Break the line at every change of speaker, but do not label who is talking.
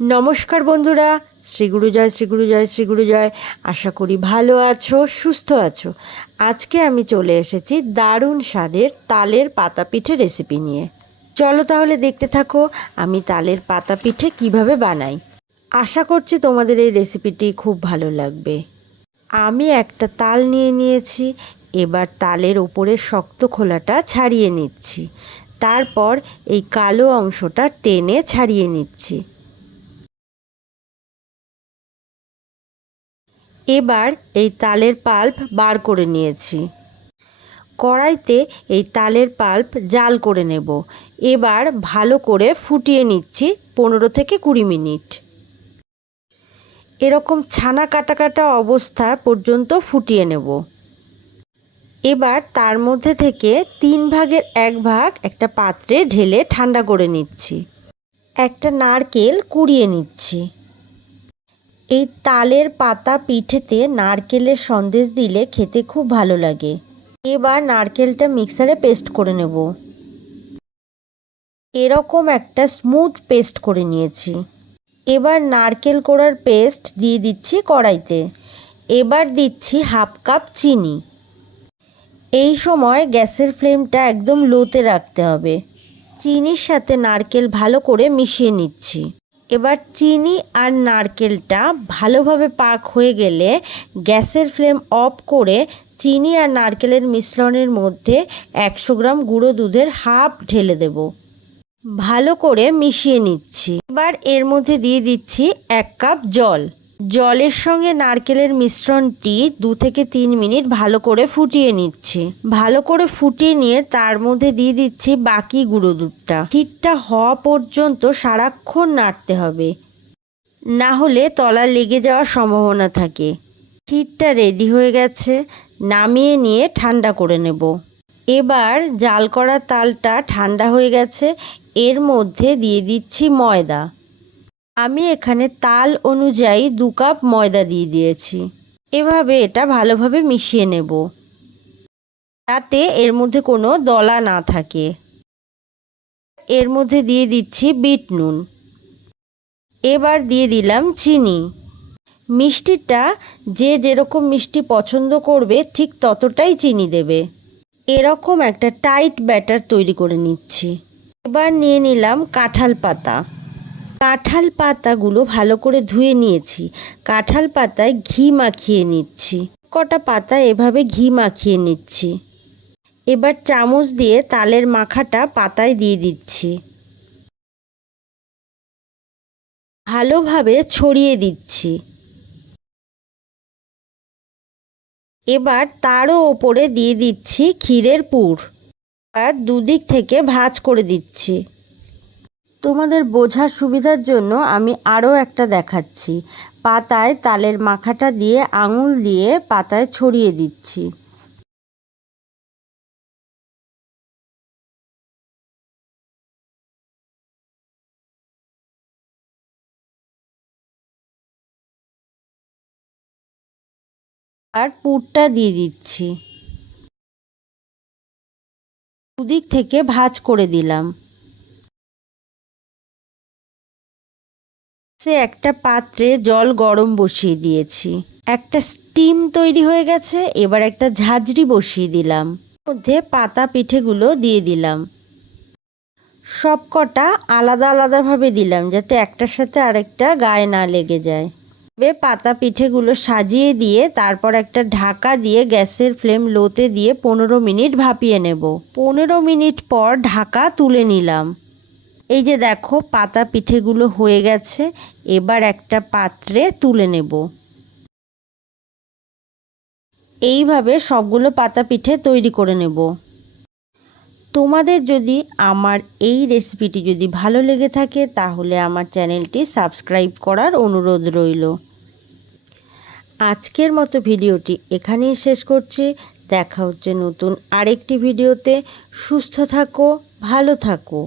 নমস্কার বন্ধুরা শ্রীগুরু জয় শ্রীগুরু জয় শ্রীগুরু জয়। আশা করি ভালো আছো, সুস্থ আছো। আজকে আমি চলে এসেছি দারুণ স্বাদের তালের পাতা পিঠে রেসিপি নিয়ে। চলো তাহলে দেখতে থাকো আমি তালের পাতা পিঠে কীভাবে বানাই। আশা করছি তোমাদের এই রেসিপিটি খুব ভালো লাগবে। আমি একটা তাল নিয়ে নিয়েছি, এবার তালের ওপরে শক্ত খোলাটা ছাড়িয়ে নিচ্ছি। তারপর এই কালো অংশটা টেনে ছাড়িয়ে নিচ্ছি। এবার এই তালের পাল্প বার করে নিয়েছি। কড়াইতে এই তালের পাল্প জাল করে নেব। এবার ভালো করে ফুটিয়ে নিচ্ছি পনেরো থেকে কুড়ি মিনিট। এরকম ছানা কাটা কাটা অবস্থা পর্যন্ত ফুটিয়ে নেব। এবার তার মধ্যে থেকে তিন ভাগের এক ভাগ একটা পাত্রে ঢেলে ঠান্ডা করে নিচ্ছি। একটা নারকেল কুড়িয়ে নিচ্ছি। এই তালের পাতা পিঠেতে নারকেলের সন্দেশ দিলে খেতে খুব ভালো লাগে। এবার নারকেলটা মিক্সারে পেস্ট করে নেব। এরকম একটা স্মুথ পেস্ট করে নিয়েছি। এবার নারকেল কোড়ার পেস্ট দিয়ে দিচ্ছি কড়াইতে। এবার দিচ্ছি হাফ কাপ চিনি। এই সময় গ্যাসের ফ্লেমটা একদম লোতে রাখতে হবে। চিনির সাথে নারকেল ভালো করে মিশিয়ে নিচ্ছি। এবার চিনি আর নারকেলটা ভালোভাবে পাক হয়ে গেলে গ্যাসের ফ্লেম অফ করে চিনি আর নারকেলের মিশ্রণের মধ্যে একশো গ্রাম গুঁড়ো দুধের হাফ ঢেলে দেব। ভালো করে মিশিয়ে নিচ্ছি। এবার এর মধ্যে দিয়ে দিচ্ছি এক কাপ জল। জলের সঙ্গে নারকেলের মিশ্রণটি দু থেকে তিন মিনিট ভালো করে ফুটিয়ে নিচ্ছি। ভালো করে ফুটিয়ে নিয়ে তার মধ্যে দিয়ে দিচ্ছি বাকি গুঁড়ো দুধটা। ঠিকটা হওয়া পর্যন্ত সারাক্ষণ নাড়তে হবে। না হলে তলা লেগে যাওয়ার সম্ভাবনা থাকে। ক্ষীরটা রেডি হয়ে গেছে। নামিয়ে নিয়ে ঠান্ডা করে নেব। এবার জাল করা তালটা ঠান্ডা হয়ে গেছে। এর মধ্যে দিয়ে দিচ্ছি ময়দা। আমি এখানে তাল অনুযায়ী দু কাপ ময়দা দিয়ে দিয়েছি। এভাবে এটা ভালোভাবে মিশিয়ে নেব। যাতে এর মধ্যে কোনো দলা না থাকে। এর মধ্যে দিয়ে দিচ্ছি বিট নুন। এবার দিয়ে দিলাম চিনি। মিষ্টিটা যে যেরকম মিষ্টি পছন্দ করবে ঠিক ততটাই চিনি দেবে। এরকম একটা টাইট ব্যাটার তৈরি করে নিচ্ছি। এবার নিয়ে নিলাম কাঁঠাল পাতা। কাঁঠাল পাতাগুলো ভালো করে ধুয়ে নিয়েছি। কাঁঠাল পাতায় ঘি মাখিয়ে নিচ্ছি। কটা পাতা এভাবে ঘি মাখিয়ে নিচ্ছি। এবার চামচ দিয়ে তালের মাখাটা পাতায় দিয়ে দিচ্ছি। ভালোভাবে ছড়িয়ে দিচ্ছি। এবার তারও ওপরে দিয়ে দিচ্ছি ক্ষীরের পুর। আর দুদিক থেকে ভাজ করে দিচ্ছি। তোমাদের বোঝার সুবিধার জন্য আমি আরও একটা দেখাচ্ছি। পাতায় তালের মাখাটা দিয়ে আঙুল দিয়ে পাতায় ছড়িয়ে দিচ্ছি। আর পুরটা দিয়ে দিচ্ছি। দুদিক থেকে ভাজ করে দিলাম। সে একটা পাত্রে জল গরম বসিয়ে দিয়েছি। একটা স্টিম তৈরি হয়ে গেছে, এবার একটা ঝাঁঝরি বসিয়ে দিলাম। মধ্যে পাতা পিঠেগুলো দিয়ে দিলাম। সব কটা আলাদা আলাদাভাবে দিলাম, যাতে একটার সাথে আরেকটা গায়ে না লেগে যায়। এবার পাতা পিঠেগুলো সাজিয়ে দিয়ে, তারপর একটা ঢাকা দিয়ে গ্যাসের ফ্লেম লোতে দিয়ে পনেরো মিনিট ভাপিয়ে নেব। পনেরো মিনিট পর ঢাকা তুলে নিলাম। এই যে দেখো, পাতা পিঠেগুলো হয়ে গেছে, এবার একটা পাত্রে তুলে নেব। এইভাবে সবগুলো পাতা পিঠে তৈরি করে নেব। তোমাদের যদি আমার এই রেসিপিটি যদি ভালো লেগে থাকে, তাহলে আমার চ্যানেলটি সাবস্ক্রাইব করার অনুরোধ রইল। আজকের মতো ভিডিওটি এখানেই শেষ করছি। দেখা হচ্ছে নতুন আরেকটি ভিডিওতে। সুস্থ থাকো, ভালো থাকো।